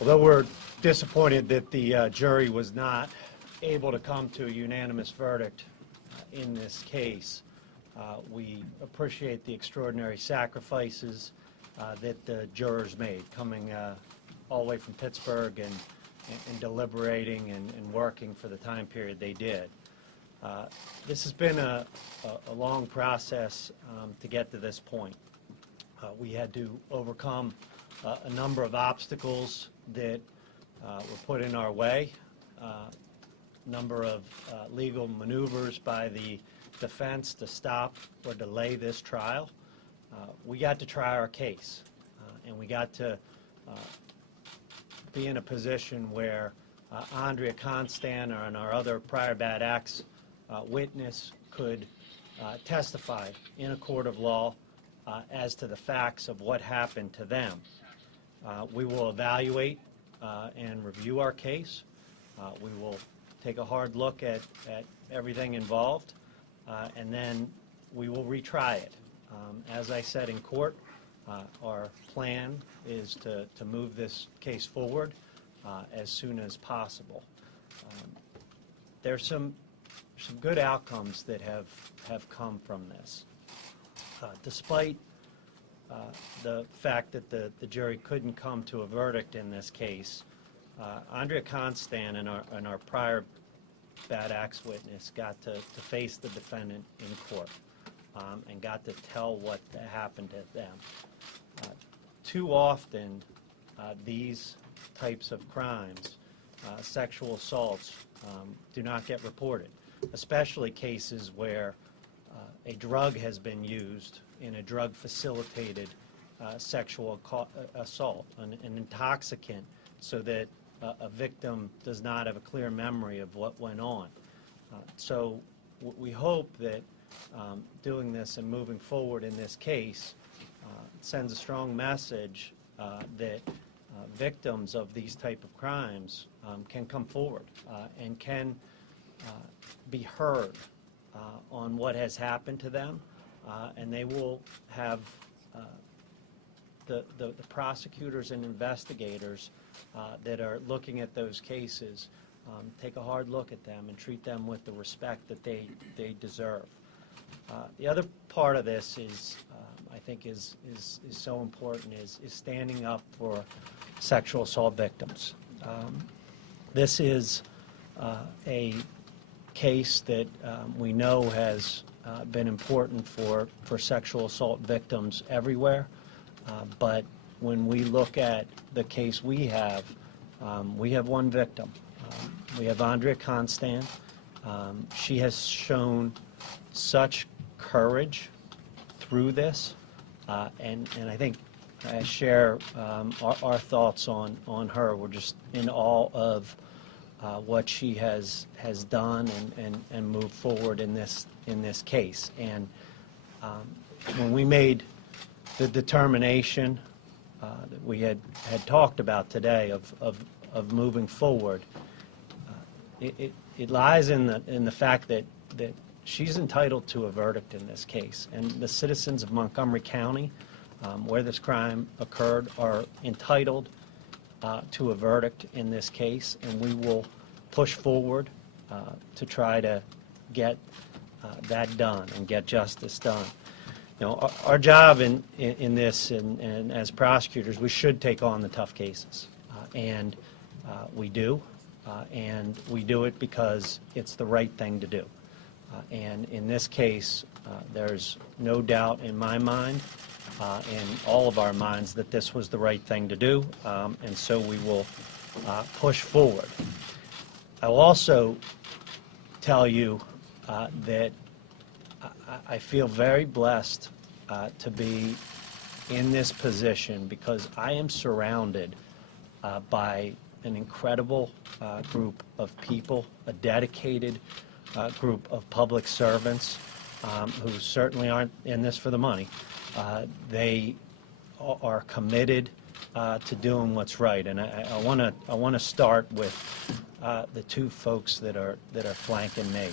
Although we're disappointed that the jury was not able to come to a unanimous verdict in this case, we appreciate the extraordinary sacrifices that the jurors made, coming all the way from Pittsburgh and deliberating and working for the time period they did. This has been a long process to get to this point. We had to overcome a number of obstacles that were put in our way, a number of legal maneuvers by the defense to stop or delay this trial. We got to try our case, and we got to be in a position where Andrea Constant and our other prior bad acts witness could testify in a court of law as to the facts of what happened to them. We will evaluate and review our case. We will take a hard look at everything involved, and then we will retry it. As I said in court, our plan is to move this case forward as soon as possible. There's some good outcomes that have come from this. Despite the fact that the jury couldn't come to a verdict in this case, Andrea Constant and our prior bad acts witness got to face the defendant in court and got to tell what happened to them. Too often, these types of crimes, sexual assaults, do not get reported, especially cases where a drug has been used in a drug-facilitated sexual assault, an intoxicant, so that a victim does not have a clear memory of what went on. So we hope that doing this and moving forward in this case sends a strong message that victims of these type of crimes can come forward and can be heard on what has happened to them, and they will have the prosecutors and investigators that are looking at those cases take a hard look at them and treat them with the respect that they deserve. The other part of this is, I think, is so important is standing up for sexual assault victims. This is a case that we know has been important for sexual assault victims everywhere, but when we look at the case we have one victim. We have Andrea Constant. She has shown such courage through this, and I think I share our thoughts on her. We're just in awe of what she has done and moved forward in this case. And when we made the determination that we had talked about today of moving forward, it lies in the fact that she's entitled to a verdict in this case, and the citizens of Montgomery County, where this crime occurred, are entitled to a verdict in this case, and we will push forward to try to get that done and get justice done. You know, our job in this, and as prosecutors, we should take on the tough cases, and we do, and we do it because it's the right thing to do. And in this case, there's no doubt in my mind, in all of our minds, that this was the right thing to do, and so we will push forward. I will also tell you that I feel very blessed to be in this position because I am surrounded by an incredible group of people, a dedicated group of public servants who certainly aren't in this for the money. They are committed to doing what's right, and I want to start with the two folks that are flanking me.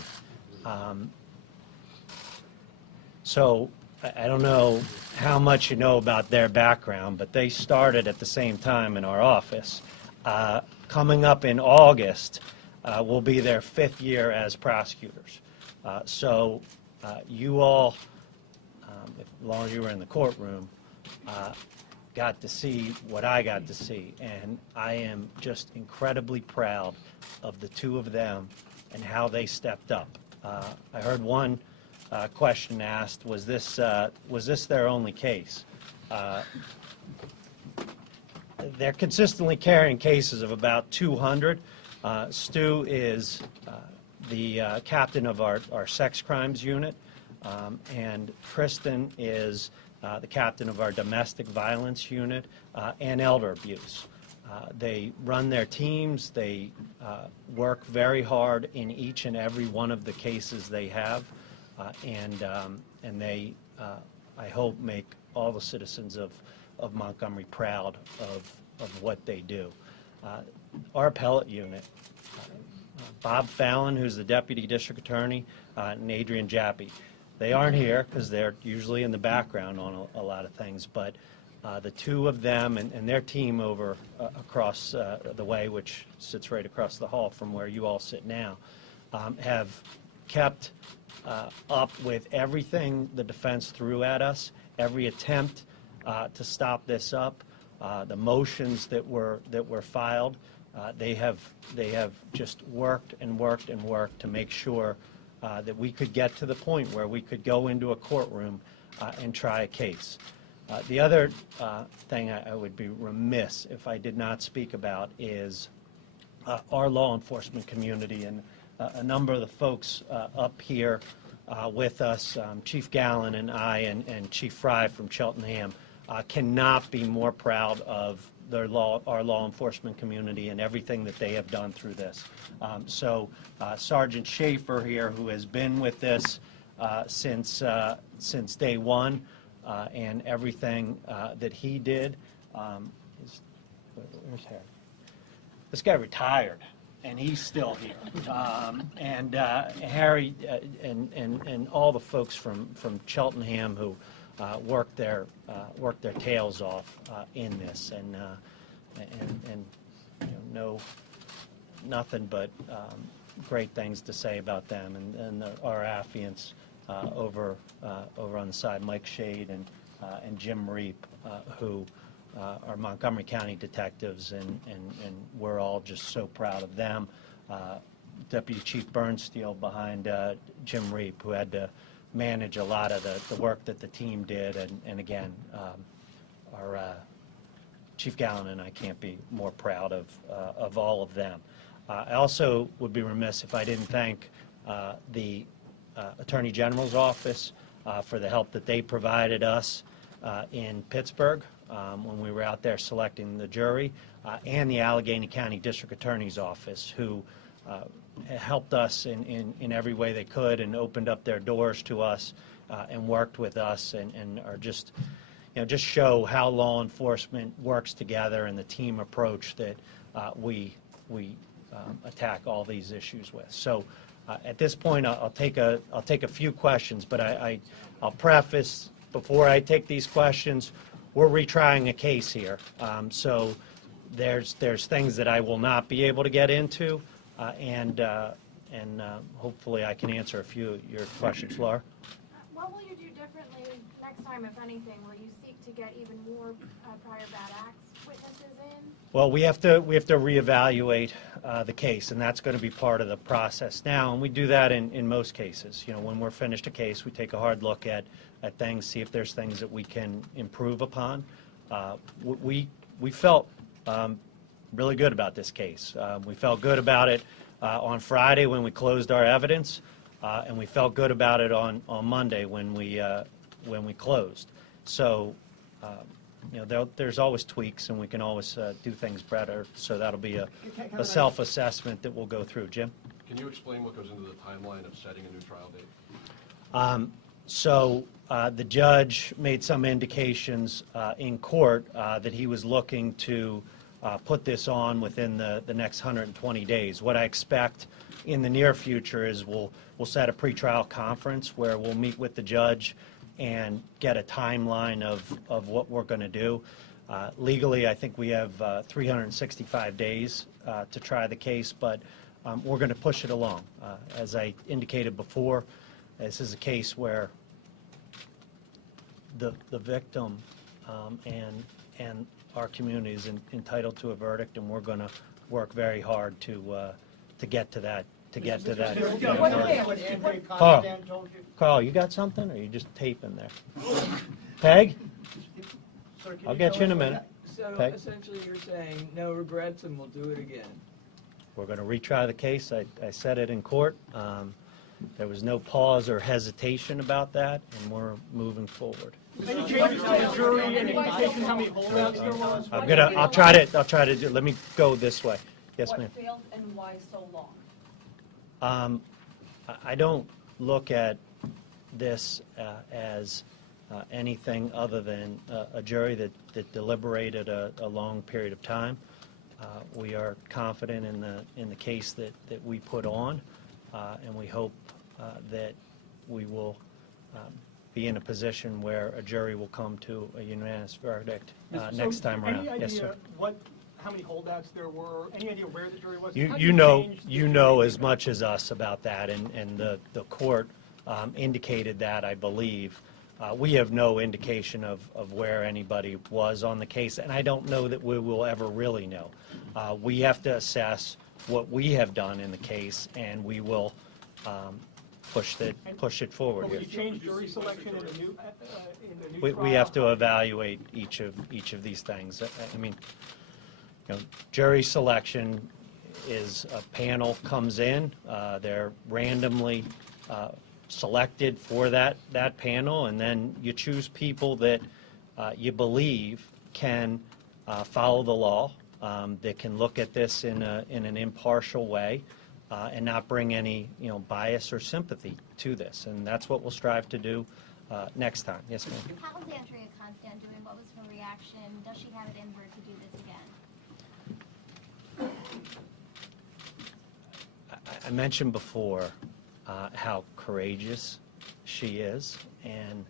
So I don't know how much you know about their background, but they started at the same time in our office. Coming up in August will be their 5th year as prosecutors. So you all, as long as you were in the courtroom, got to see what I got to see, and I am just incredibly proud of the two of them and how they stepped up. I heard one question asked, was this their only case? They're consistently carrying cases of about 200. Stu is the captain of our sex crimes unit, and Kristen is the captain of our domestic violence unit and elder abuse. They run their teams. They work very hard in each and every one of the cases they have, and they, I hope, make all the citizens of Montgomery proud of what they do. Our appellate unit, Bob Fallon, who's the deputy district attorney, and Adrian Jappy. They aren't here because they're usually in the background on a lot of things, but the two of them and their team over across the way, which sits right across the hall from where you all sit now, have kept up with everything the defense threw at us, every attempt to stop this up, the motions that were filed. They have just worked and worked and worked to make sure that we could get to the point where we could go into a courtroom and try a case. The other thing I would be remiss if I did not speak about is our law enforcement community, and a number of the folks up here with us, Chief Gallen and I, and Chief Fry from Cheltenham, cannot be more proud of our law enforcement community and everything that they have done through this. So Sergeant Schaefer here, who has been with this since day one, and everything that he did, where's Harry? This guy retired, and he's still here. And Harry and all the folks from Cheltenham who worked their tails off in this, and you know, nothing but great things to say about them, and our affiants over on the side, Mike Shade and Jim Reap, who are Montgomery County detectives, and we're all just so proud of them. Deputy Chief Steele behind Jim Reap, who had to manage a lot of the work that the team did, and again, our Chief Gallen and I can't be more proud of all of them. I also would be remiss if I didn't thank the Attorney General's office for the help that they provided us in Pittsburgh when we were out there selecting the jury, and the Allegheny County District Attorney's office, who helped us in every way they could and opened up their doors to us and worked with us, and are just, you know, just show how law enforcement works together and the team approach that we attack all these issues with. So at this point, I'll take a few questions, but I'll preface before I take these questions, we're retrying a case here. So there's things that I will not be able to get into, and hopefully I can answer a few of your questions. Laura? What will you do differently next time, if anything? Will you seek to get even more prior bad acts witnesses in? Well, we have to reevaluate the case, and that's going to be part of the process now, and we do that in most cases. You know, when we're finished a case, we take a hard look at things, see if there's things that we can improve upon. We felt really good about this case. We felt good about it on Friday when we closed our evidence, and we felt good about it on Monday when we closed. So, you know, there's always tweaks, and we can always do things better. So that'll be a self-assessment that we'll go through. Jim? Can you explain what goes into the timeline of setting a new trial date? So the judge made some indications in court that he was looking to put this on within the next 120 days. What I expect in the near future is we'll set a pretrial conference where we'll meet with the judge and get a timeline of what we're going to do. Legally, I think we have 365 days to try the case, but we're going to push it along. As I indicated before, this is a case where the victim and our community is entitled to a verdict, and we're going to work very hard to get to that. Carl, you got something, or are you just taping there? Peg? I'll get you in a minute. So Peg? essentially you're saying no regrets and we'll do it again. We're going to retry the case. I said it in court. There was no pause or hesitation about that, and we're moving forward. Any changes to the jury, any indication how many holdouts there was? I'll try to do, let me go this way. Yes, ma'am. What failed and why so long? I don't look at this as anything other than a jury that deliberated a long period of time. We are confident in the case that we put on, and we hope that we will be in a position where a jury will come to a unanimous verdict next time around. Yes, sir. How many holdouts there were? Any idea where the jury was? You know as much as us about that, and the court indicated that, I believe. We have no indication of where anybody was on the case, and I don't know that we will ever really know. We have to assess what we have done in the case, and we will push it forward. Will you change jury selection in the new trial? We have to evaluate each of these things. I mean, jury selection is a panel comes in, they're randomly selected for that panel, and then you choose people that you believe can follow the law, that can look at this in an impartial way, and not bring any bias or sympathy to this, and that's what we'll strive to do next time. Yes, ma'am. How's Andrea Constant doing? What was her reaction? Does she have it in her to do this again? I mentioned before how courageous she is, and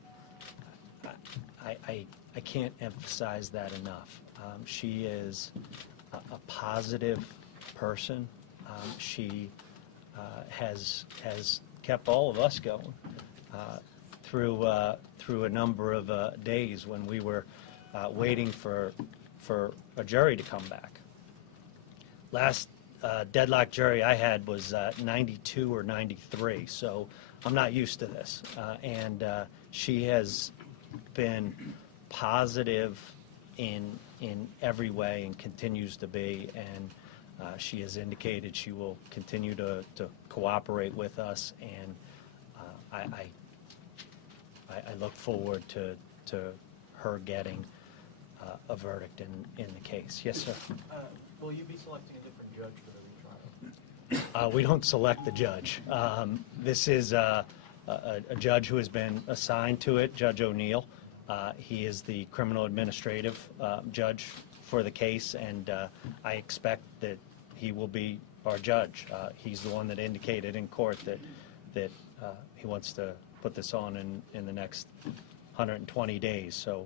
I can't emphasize that enough. She is a positive person. She has kept all of us going through a number of days when we were waiting for a jury to come back. Last deadlock jury I had was 92 or 93, so I'm not used to this. And she has been positive in every way and continues to be, and she has indicated she will continue to cooperate with us, and I look forward to her getting a verdict in the case. Yes, sir. Will you be selecting a different judge for the retrial? We don't select the judge. This is a judge who has been assigned to it, Judge O'Neill. He is the criminal administrative judge for the case, and I expect that he will be our judge. He's the one that indicated in court that he wants to put this on in the next 120 days. So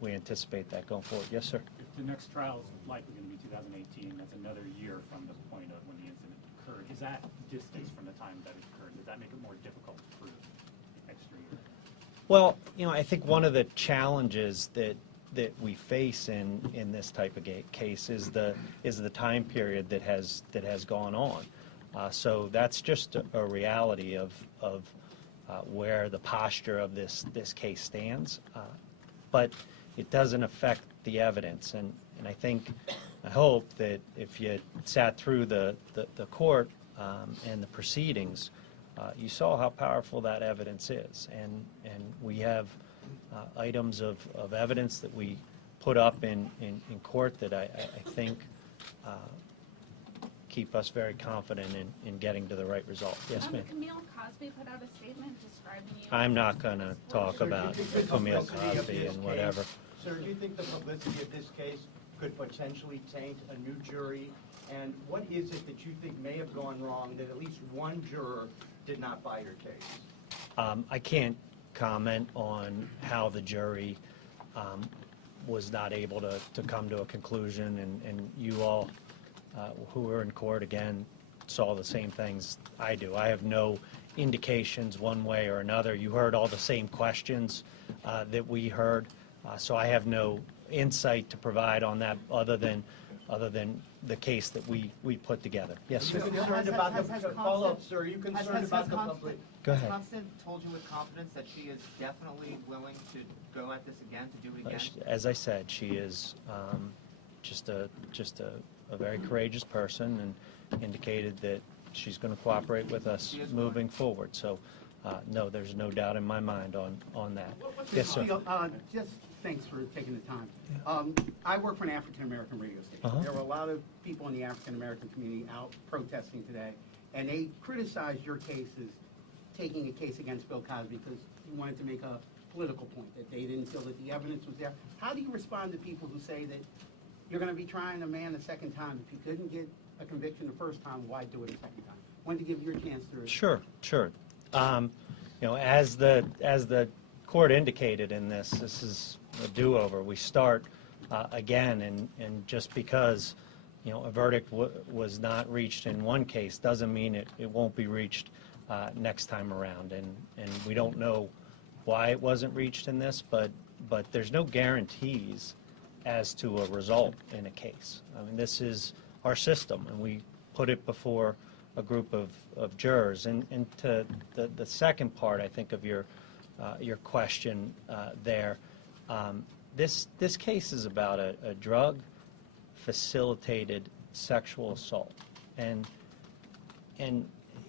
we anticipate that going forward. Yes, sir. If the next trial is likely going to be 2018, that's another year from the point of when the incident occurred. Is that distance from the time that it occurred? Does that make it more difficult to prove the extra year? Well, I think one of the challenges that we face in this type of case is the time period that has gone on. So that's just a reality of where the posture of this case stands. But it doesn't affect the evidence, and I hope that if you sat through the court and the proceedings, you saw how powerful that evidence is, and we have items of evidence that we put up in court that I think keep us very confident in getting to the right result. Yes, ma'am. Camille Cosby put out a statement describing you. I'm not going to talk about Camille Cosby and whatever. Sir, do you think the publicity of this case could potentially taint a new jury? And what is it that you think may have gone wrong that at least one juror did not buy your case? I can't comment on how the jury was not able to come to a conclusion, and you all who were in court, again, saw the same things I do. I have no indications one way or another. You heard all the same questions that we heard, so I have no insight to provide on that other than the case that we put together. Yes, sir. Are you concerned about the follow-up, sir? Are you concerned about the public? Go ahead. Has Constance told you with confidence that she is definitely willing to go at this again, to do it again? As I said, she is just a very courageous person, and indicated that she's going to cooperate with us moving forward. So, no, there's no doubt in my mind on that. Yes, sir. Just thanks for taking the time. I work for an African-American radio station. There were a lot of people in the African-American community out protesting today, and they criticized your case as taking a case against Bill Cosby because he wanted to make a political point, that they didn't feel that the evidence was there. How do you respond to people who say that you're going to be trying a man a second time? If you couldn't get a conviction the first time, why do it a second time? Wanted to give you a chance to... Sure. You know, as the court indicated in this is a do-over. We start again, and just because, you know, a verdict was not reached in one case doesn't mean it won't be reached next time around. And we don't know why it wasn't reached in this, but there's no guarantees as to a result in a case. I mean, this is our system, and we put it before a group of jurors. And to the second part, I think, of your question there, this case is about a drug-facilitated sexual assault, and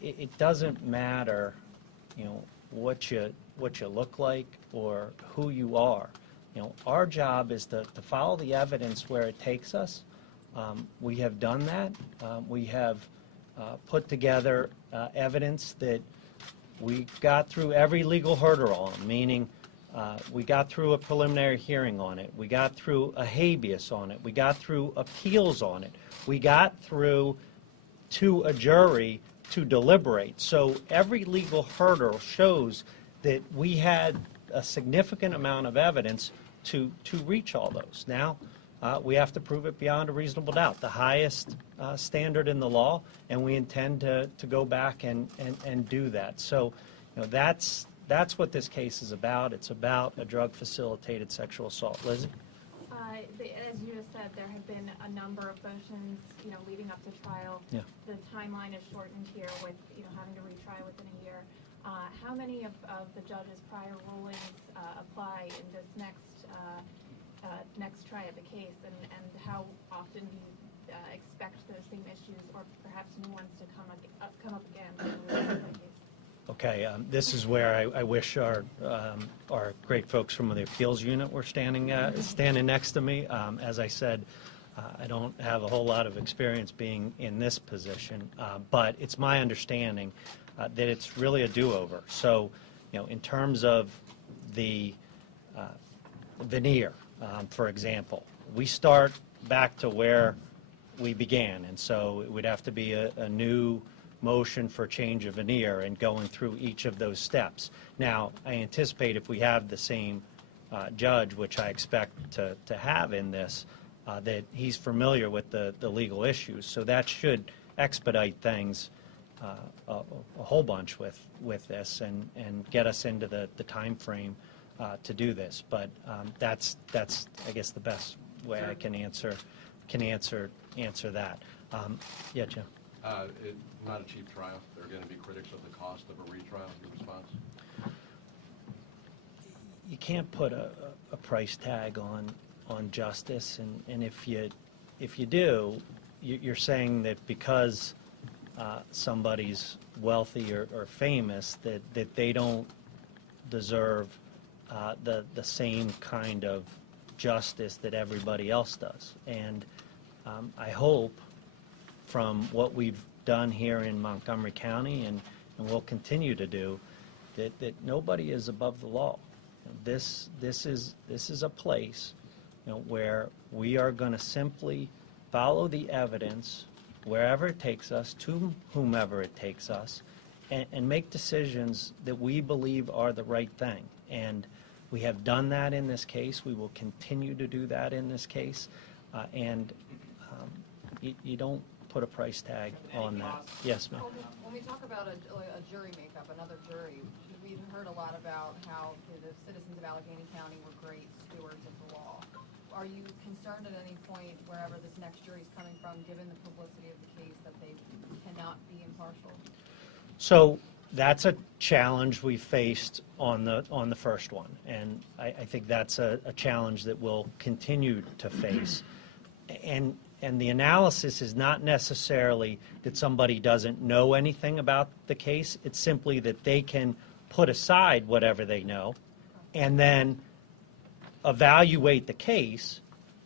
it doesn't matter, you know, what you look like or who you are. You know, our job is to follow the evidence where it takes us. We have done that. We have put together evidence that we got through every legal hurdle on, meaning we got through a preliminary hearing on it. We got through a habeas on it. We got through appeals on it. We got through to a jury to deliberate. So every legal hurdle shows that we had a significant amount of evidence to reach all those. Now, we have to prove it beyond a reasonable doubt, the highest standard in the law, and we intend to go back and do that. So, you know, that's what this case is about. It's about a drug-facilitated sexual assault. Lizzie? As you just said, there have been a number of motions, you know, leading up to trial. Yeah. The timeline is shortened here with, you know, having to retry within a year. How many of the judge's prior rulings apply in this next try of the case, and how often do you expect those same issues or perhaps new ones to come up again in the case? Okay, this is where I wish our great folks from the appeals unit were standing next to me. As I said, I don't have a whole lot of experience being in this position, but it's my understanding that it's really a do-over. So, you know, in terms of the veneer, for example, we start back to where we began, and so it would have to be a new motion for change of veneer and going through each of those steps. Now, I anticipate if we have the same judge, which I expect to have in this, that he's familiar with the legal issues, so that should expedite things a whole bunch with this and get us into the time frame to do this. But that's I guess the best way I can answer that. Yeah, Jim. Not a cheap trial. There are going to be critics of the cost of a retrial. Your response? You can't put a price tag on justice, and if you do, you're saying that because somebody's wealthy or famous that they don't deserve the same kind of justice that everybody else does. And I hope from what we've done here in Montgomery County and will continue to do, that nobody is above the law. This is a place, you know, where we are going to simply follow the evidence wherever it takes us, to whomever it takes us, and make decisions that we believe are the right thing. And we have done that in this case. We will continue to do that in this case. You don't put a price tag on that. Yes, ma'am. When we talk about a jury makeup, another jury, we've heard a lot about how the citizens of Allegheny County were great stewards of the law. Are you concerned at any point, wherever this next jury is coming from, given the publicity of the case, that they cannot be impartial? So that's a challenge we faced on the first one, and I think that's a challenge that we'll continue to face. And the analysis is not necessarily that somebody doesn't know anything about the case. It's simply that they can put aside whatever they know and then evaluate the case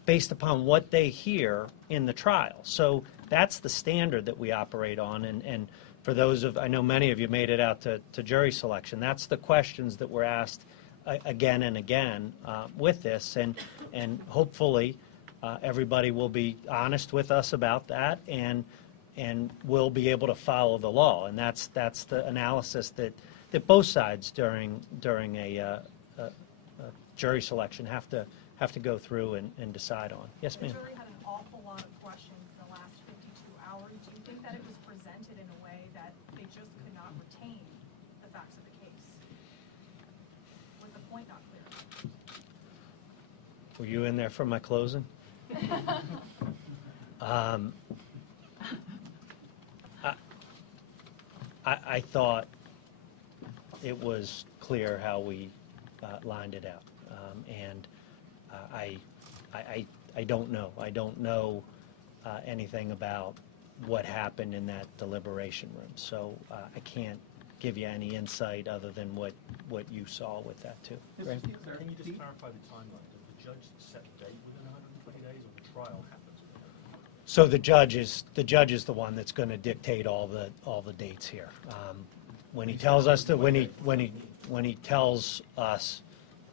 based upon what they hear in the trial. So that's the standard that we operate on. And for those I know many of you made it out to jury selection. That's the questions that were asked again and again with this. And hopefully, everybody will be honest with us about that, and will be able to follow the law. And that's the analysis that both sides during a jury selection have to go through and decide on. Yes, ma'am. The jury had an awful lot of questions in the last 52 hours. Do you think that it was presented in a way that they just could not retain the facts of the case? Was the point not clear? Were you in there for my closing? I thought it was clear how we lined it out, and I don't know. I don't know anything about what happened in that deliberation room, so I can't give you any insight other than what you saw with that too. Can you just clarify the timeline? Did the judge set a date within 120 days, or the trial happens? So the judge is the one that's going to dictate all the dates here. When he tells us to when he tells us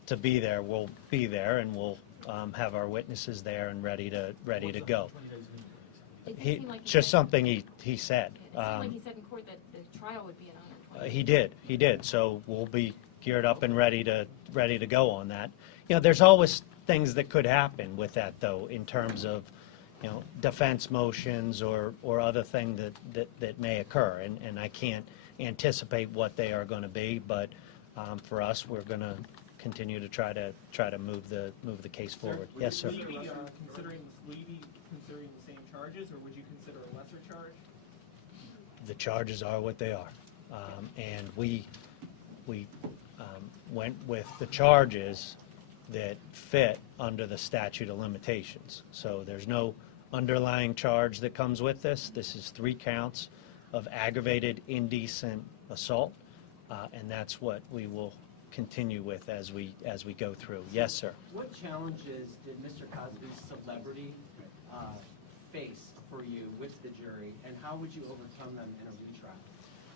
to be there, we'll be there, and we'll have our witnesses there and ready to go. Just something he said. It seemed like he said in court that the trial would be in 120. He did. So we'll be geared up and ready to go on that. There's always things that could happen with that, though, in terms of defense motions or other things that may occur, and I can't anticipate what they are going to be, but for us, we're going to continue to try to move the case forward. Yes, sir. Would you be considering the same charges, or would you consider a lesser charge? The charges are what they are, and we went with the charges that fit under the statute of limitations. So there's no underlying charge that comes with this. This is 3 counts of aggravated indecent assault, and that's what we will continue with as we go through. Yes, sir. What challenges did Mr. Cosby's celebrity face for you with the jury, and how would you overcome them in a retrial?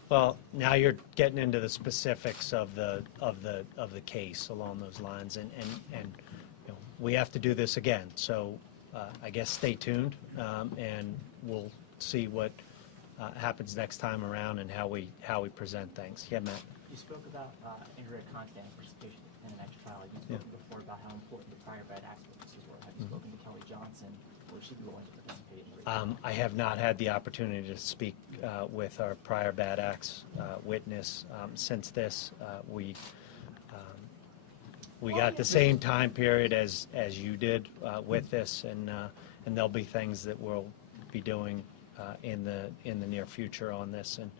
Well, now you're getting into the specifics of the case along those lines, and we have to do this again. So I guess stay tuned, and we'll see what happens next time around and how we present things. Yeah, Matt. You spoke about Andrea Constant participation in an extra trial. You've spoken before about how important the prior bad acts witnesses were. Have you spoken to Kelly Johnson? Would she be willing to participate in the I have not had the opportunity to speak with our prior bad acts witness since this. We got the same time period as you did with this, and there'll be things that we'll be doing in the near future on this, and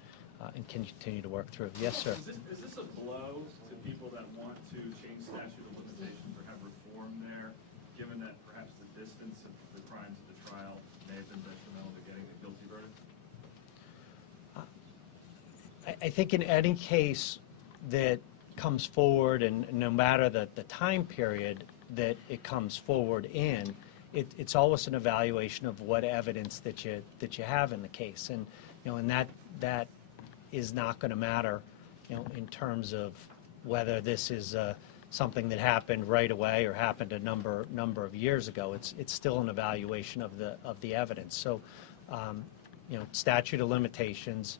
continue to work through. Yes, sir. Is this a blow to people that want to change statute of limitations or have reform there, given that perhaps the distance of the crimes of the trial may have been detrimental to getting the guilty verdict? I think in any case that comes forward, and no matter the time period that it comes forward in, it's always an evaluation of what evidence that you have in the case, and and that is not going to matter, in terms of whether this is something that happened right away or happened a number of years ago. It's still an evaluation of the evidence. So, statute of limitations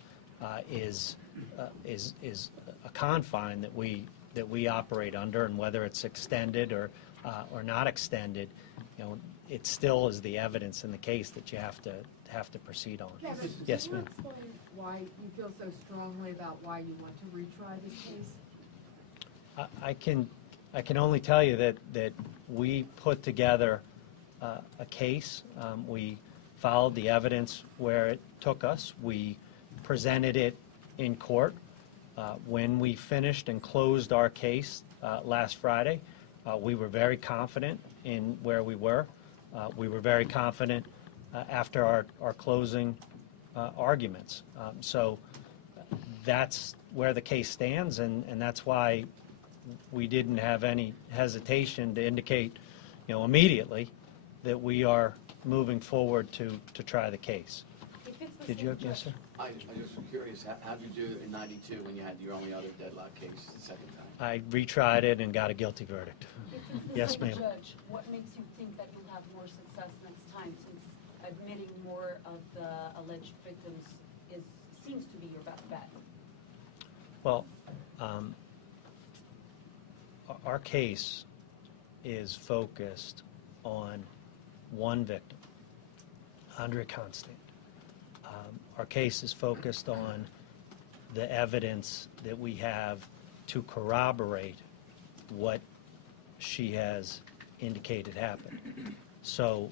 is a confine that we we operate under, and whether it's extended or not extended, it still is the evidence in the case that you have to proceed on. Kevin, Yes, can you ma'am. explain why you feel so strongly about why you want to retry this case? I can only tell you that we put together a case. We followed the evidence where it took us. We presented it in court. When we finished and closed our case last Friday, we were very confident in where we were. We were very confident after our closing arguments. So that's where the case stands, and that's why we didn't have any hesitation to indicate, immediately that we are moving forward to try the case. Did you have, yes, sir? I just was curious, how did you do in '92 when you had your only other deadlock case the second time? I retried it and got a guilty verdict. If it's the Yes, same ma'am. judge, what makes you think that you'll have more success next time, since admitting more of the alleged victims seems to be your best bet? Well, our case is focused on one victim, Andrea Constant. Our case is focused on the evidence that we have to corroborate what she has indicated happened. So,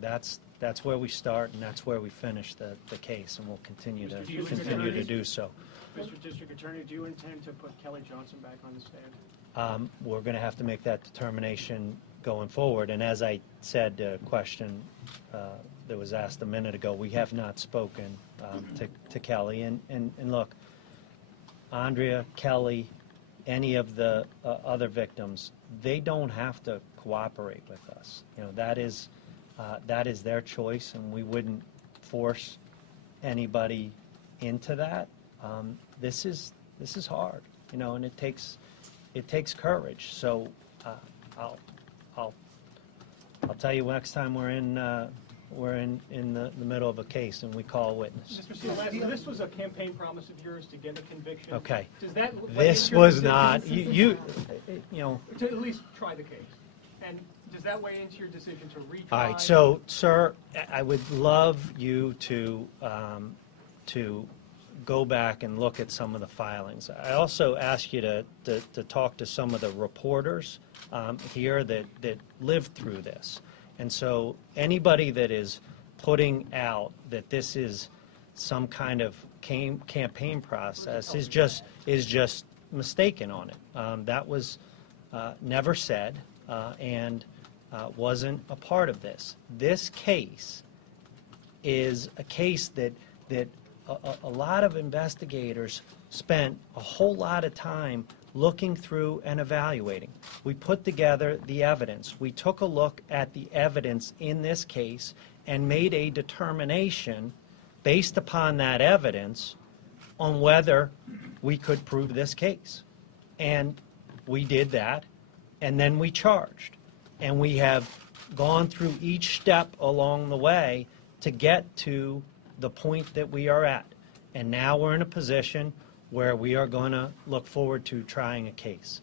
that's where we start and that's where we finish the case, and we'll continue to do so. Mr. District Attorney, do you intend to put Kelly Johnson back on the stand? We're going to have to make that determination going forward. And as I said, a question that was asked a minute ago, we have not spoken to Kelly. And look, Andrea, Kelly, any of the other victims, they don't have to cooperate with us. That is their choice, and we wouldn't force anybody into that. This is hard, and it takes courage. So I'll tell you next time we're in the middle of a case and we call a witness. Mr. Steele, this was a campaign promise of yours to get a conviction. Okay. Does that This was not you know. To at least try the case, and does that weigh into your decision to retry? All right, so sir, I would love you to go back and look at some of the filings. I also ask you to talk to some of the reporters here that lived through this. And so anybody that is putting out that this is some kind of campaign process is just mistaken on it. That was never said and wasn't a part of this. This case is a case that a lot of investigators spent a whole lot of time looking through and evaluating. We put together the evidence. We took a look at the evidence in this case and made a determination based upon that evidence on whether we could prove this case. And we did that, and then we charged. And we have gone through each step along the way to get to the point that we are at. And now we're in a position where we are going to look forward to trying a case.